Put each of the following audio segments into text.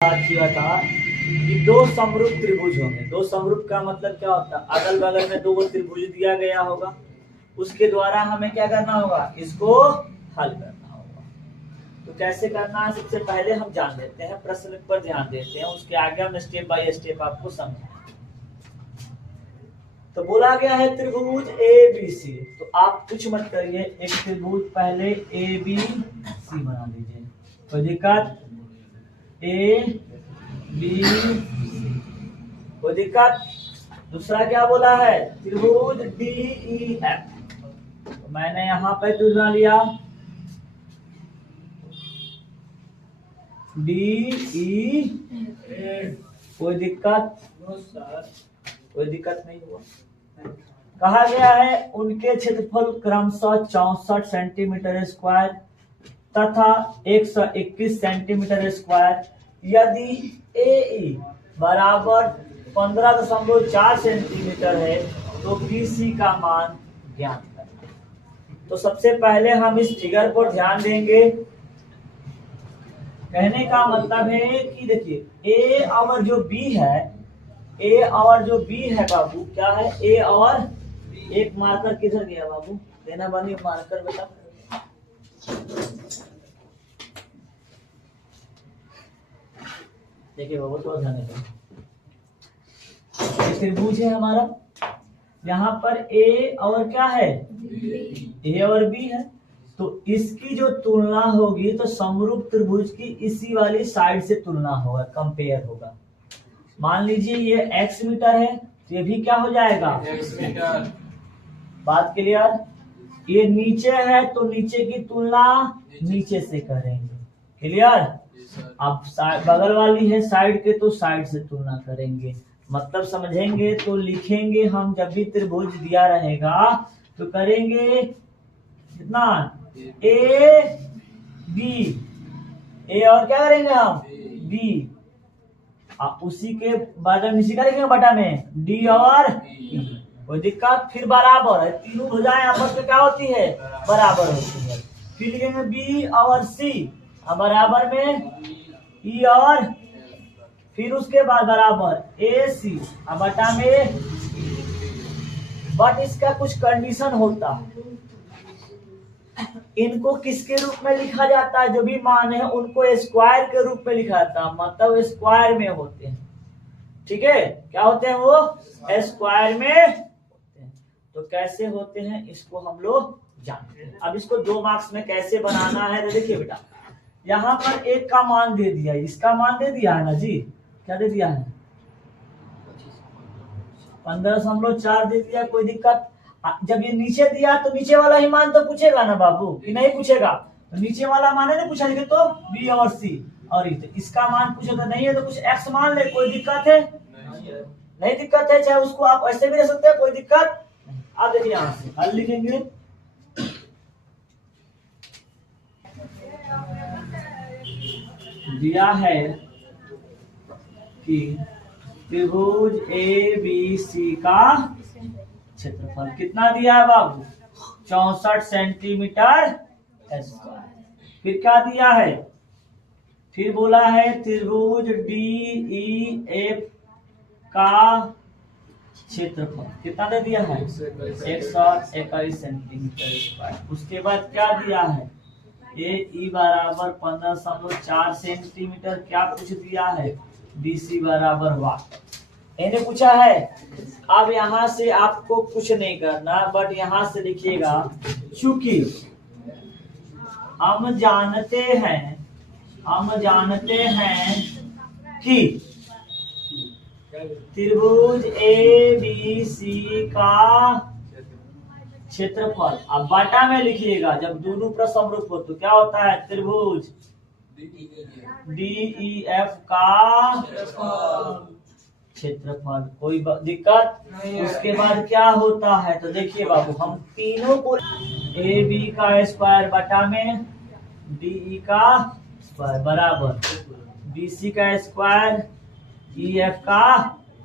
बात किया था कि दो समरूप त्रिभुज होंगे। दो समरूप का मतलब क्या होता है? अगल बगल में दो त्रिभुज दिया गया होगा, उसके द्वारा हमें क्या करना होगा? इसको हल करना होगा। तो कैसे करना है सबसे पहले हम जान लेते हैं, प्रश्न पर ध्यान देते हैं, उसके आगे हम स्टेप बाय स्टेप आपको समझाएंगे। तो बोला गया है त्रिभुज ए बी सी, तो आप कुछ मत करिए, एक त्रिभुज पहले ए बी सी बना लीजिए, कोई दिक्कत? ए बी कोई दिक्कत? दूसरा क्या बोला है? त्रिभुज डी ई एफ, तो मैंने यहां पर तुलना लिया डी ई, कोई दिक्कत? कोई दिक्कत नहीं हुआ। कहा गया है उनके क्षेत्रफल क्रमशः 64 सेंटीमीटर स्क्वायर तथा 121 सेंटीमीटर स्क्वायर। यदि ए बराबर 15.4 सेंटीमीटर है तो बीसी का मान ज्ञात करना। तो सबसे पहले हम इस फिगर पर ध्यान देंगे। कहने का मतलब है कि देखिए ए और जो बी है, ए और जो बी है बाबू, क्या है? ए और एक मार्कर किधर गया बाबू? देना बनी मार्कर बेटा। देखिए बाबू थोड़ा ध्यान दें, त्रिभुज है हमारा, यहाँ पर ए और क्या है? ए और बी है। तो इसकी जो तुलना होगी तो समरूप त्रिभुज की इसी वाली साइड से तुलना होगा, कंपेयर होगा। मान लीजिए ये x मीटर है, तो ये भी क्या हो जाएगा? x metre. बात क्लियर? ये नीचे है तो नीचे की तुलना नीचे से करेंगे, क्लियर? अब बगल वाली है साइड के, तो साइड से तुलना करेंगे। मतलब समझेंगे तो लिखेंगे हम, जब भी त्रिभुज दिया रहेगा तो करेंगे कितना? ए बी, ए और क्या करेंगे हम? बी। उसी के बाद नीचे का लिखेंगे बटा में डी और ई, कोई दिक्कत? फिर बराबर है, तीनों भुजाएं आपस में क्या होती है? बराबर होती है। फिर लिखेंगे बी और सी, बराबर में ई और, फिर उसके बाद बराबर ए सी बटा में। बट इसका कुछ कंडीशन होता है, इनको किसके रूप में लिखा जाता है? जो भी मान है उनको स्क्वायर के रूप में लिखा जाता है, मतलब स्क्वायर में होते हैं, ठीक है? क्या होते हैं वो? स्क्वायर में होते हैं। तो कैसे होते हैं इसको हम लोग जानते हैं। अब इसको 2 मार्क्स में कैसे बनाना है, तो देखिए बेटा, यहाँ पर एक का मान दे दिया, इसका मान दे दिया है ना जी, क्या दे दिया है? 15.4 दे दिया, कोई दिक्कत? जब ये नीचे दिया तो नीचे वाला ही मान तो पूछेगा ना बाबू, कि नहीं पूछेगा? तो नीचे वाला मान है ना पूछा, तो बी और सी, और इसका मान पूछे तो नहीं है तो कुछ एक्स मान ले, कोई दिक्कत है? नहीं दिक्कत है, चाहे उसको आप ऐसे भी ले सकते हैं, कोई दिक्कत? आप देखिए यहाँ से हल लिखेंगे। दिया है कि त्रिभुज ए बी सी का क्षेत्रफल कितना दिया है बाबू? 64 सेंटीमीटर स्क्वायर। फिर क्या दिया है? फिर बोला है त्रिभुज डी ई एफ का क्षेत्रफल कितना दे दिया है? 121 सेंटीमीटर स्क्वायर। उसके बाद क्या दिया है? ए ई बराबर 15.4 सेंटीमीटर। क्या कुछ दिया है? बी सी बराबर वाट। इन्हें पूछा है। अब यहाँ से आपको कुछ नहीं करना, बट यहाँ से लिखिएगा, चूंकि हम जानते हैं कि त्रिभुज ए बी सी का क्षेत्रफल, अब बटा में लिखिएगा, जब दोनों पर समरूप हो तो क्या होता है? त्रिभुज डी ई एफ का क्षेत्रफल। कोई दिक्कत? उसके बाद क्या होता है? तो देखिए बाबू, हम तीनों को ए बी का स्क्वायर बटा में डी ई का स्क्वायर बराबर बी सी का स्क्वायर ई एफ का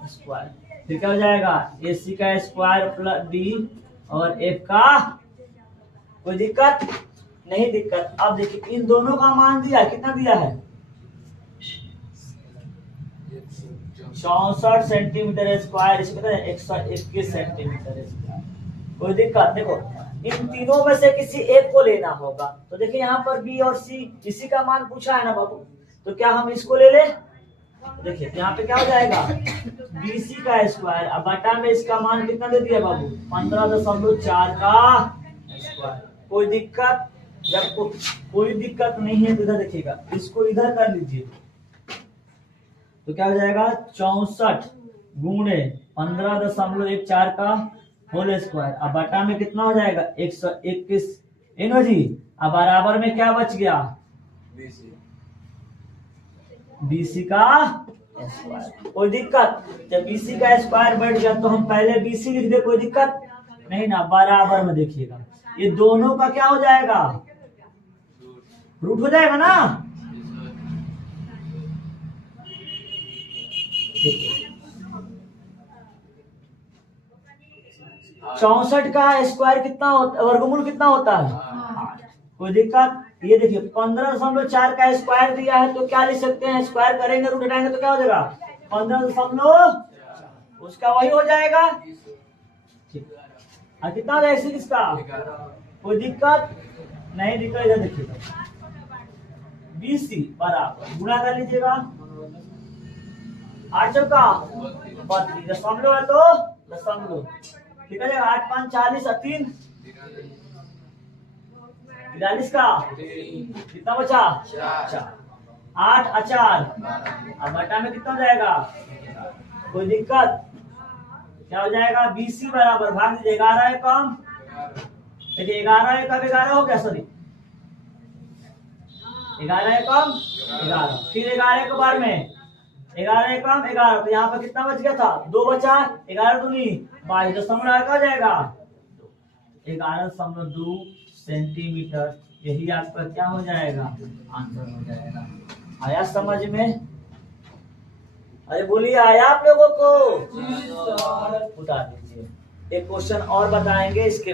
स्क्वायर। फिर क्या हो जाएगा? ए सी का स्क्वायर प्लस डी और एफ का। कोई दिक्कत? नहीं दिक्कत। अब देखिए इन दोनों का मान दिया, कितना दिया है? 64 सेंटीमीटर स्क्वायर, इसमें 121 सेंटीमीटर स्क्वायर। कोई दिक्कत? देखो इन तीनों में से किसी एक को लेना होगा। तो देखिए यहाँ पर बी और सी, इसी का मान पूछा है ना बाबू, तो क्या हम इसको ले ले? देखिए यहाँ पे क्या हो जाएगा, BC का स्क्वायर, अब बटा में इसका मान कितना दे दिया बाबू, 15.4 का स्क्वायर। कोई दिक्कत? जब कोई दिक्कत नहीं है तो इधर देखिएगा, इसको इधर कर लीजिए तो क्या हो जाएगा, 64 गुणे 15.14 का होल स्क्वायर, अब बटा में कितना हो जाएगा, 121 इनो जी। अब बराबर में क्या बच गया, BC का स्क्वायर। कोई दिक्कत? जब BC का स्क्वायर बैठ गया तो हम पहले BC लिख दे, कोई दिक्कत नहीं ना। बराबर में देखिएगा ये दोनों का क्या हो जाएगा, रूट हो जाएगा ना। 64 का स्क्वायर कितना होता, वर्गमूल कितना होता है, 8। कोई दिक्कत? ये देखिए 15.4 का स्क्वायर दिया है तो क्या लिख सकते हैं, स्क्वायर करेंगे रूट हटाएंगे तो क्या हो जाएगा, 15. उसका वही हो जाएगा, ठीक। और कितना हो जाएगा इसका, कोई दिक्कत नहीं। दिक्कत इधर देखिएगा, BC बराबर गुणा कर लीजिएगा, 8 चौका 32 दशमलव है तो दशमलव, ठीक है। 8 5 40 और 3 42 का कितना बचा, 8 और 4, अब बटा में कितना हो जाएगा, कोई दिक्कत? क्या हो जाएगा, BC बराबर भाग दीजिए 11 है कम, देखिए 11 है कब 11 हो गया, सॉरी 11 है कम 11, फिर 11 के बार में 11 है कम 11, तो यहाँ पर कितना बच गया था, 2 बचा, 11 दूनी 22 दशमलव का जाएगा 11.2 सेंटीमीटर। यही आपका क्या हो जाएगा, आंसर हो जाएगा। आया समझ में? अरे बोलिए आया आप लोगों को? उतार दीजिए। एक क्वेश्चन और बताएंगे इसके